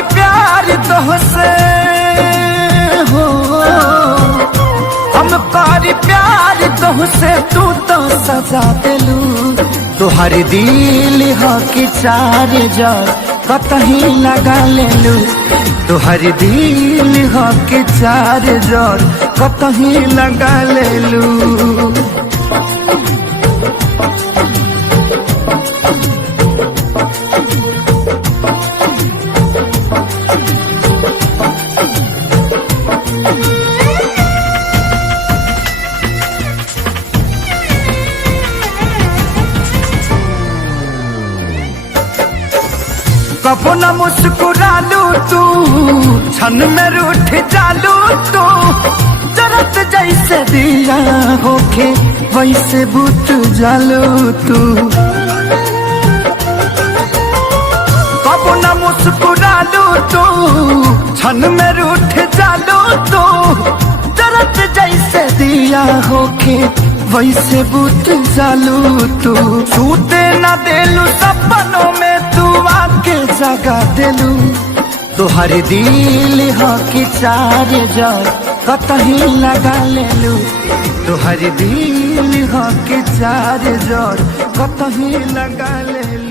करी प्यार तोहसे हो, हम करी प्यार तोहसे तू तो सजा दिलू। तुहार दिल हो कि चार जार कतही लगा लेलू। तुहार दिल हो कि चार जार कतही लगा लेलू। कबो न मुस्कुरालू तू, क्षण में रूठ जालू तू। जरत जैसे दिया होके वैसे बुत जालू तू। कबो न मुस्कुरालू तू, क्षण में रूठ जालू तू। जरत जैसे दिया होके वैसे बुत जालू तू। सूते न देलू सपनों में तू आके जगा देलू। तुहार दिल हो कि चार जार कतही लगा लेलू। तुहार दिल हो कि चार जार कतही लगा लेलू।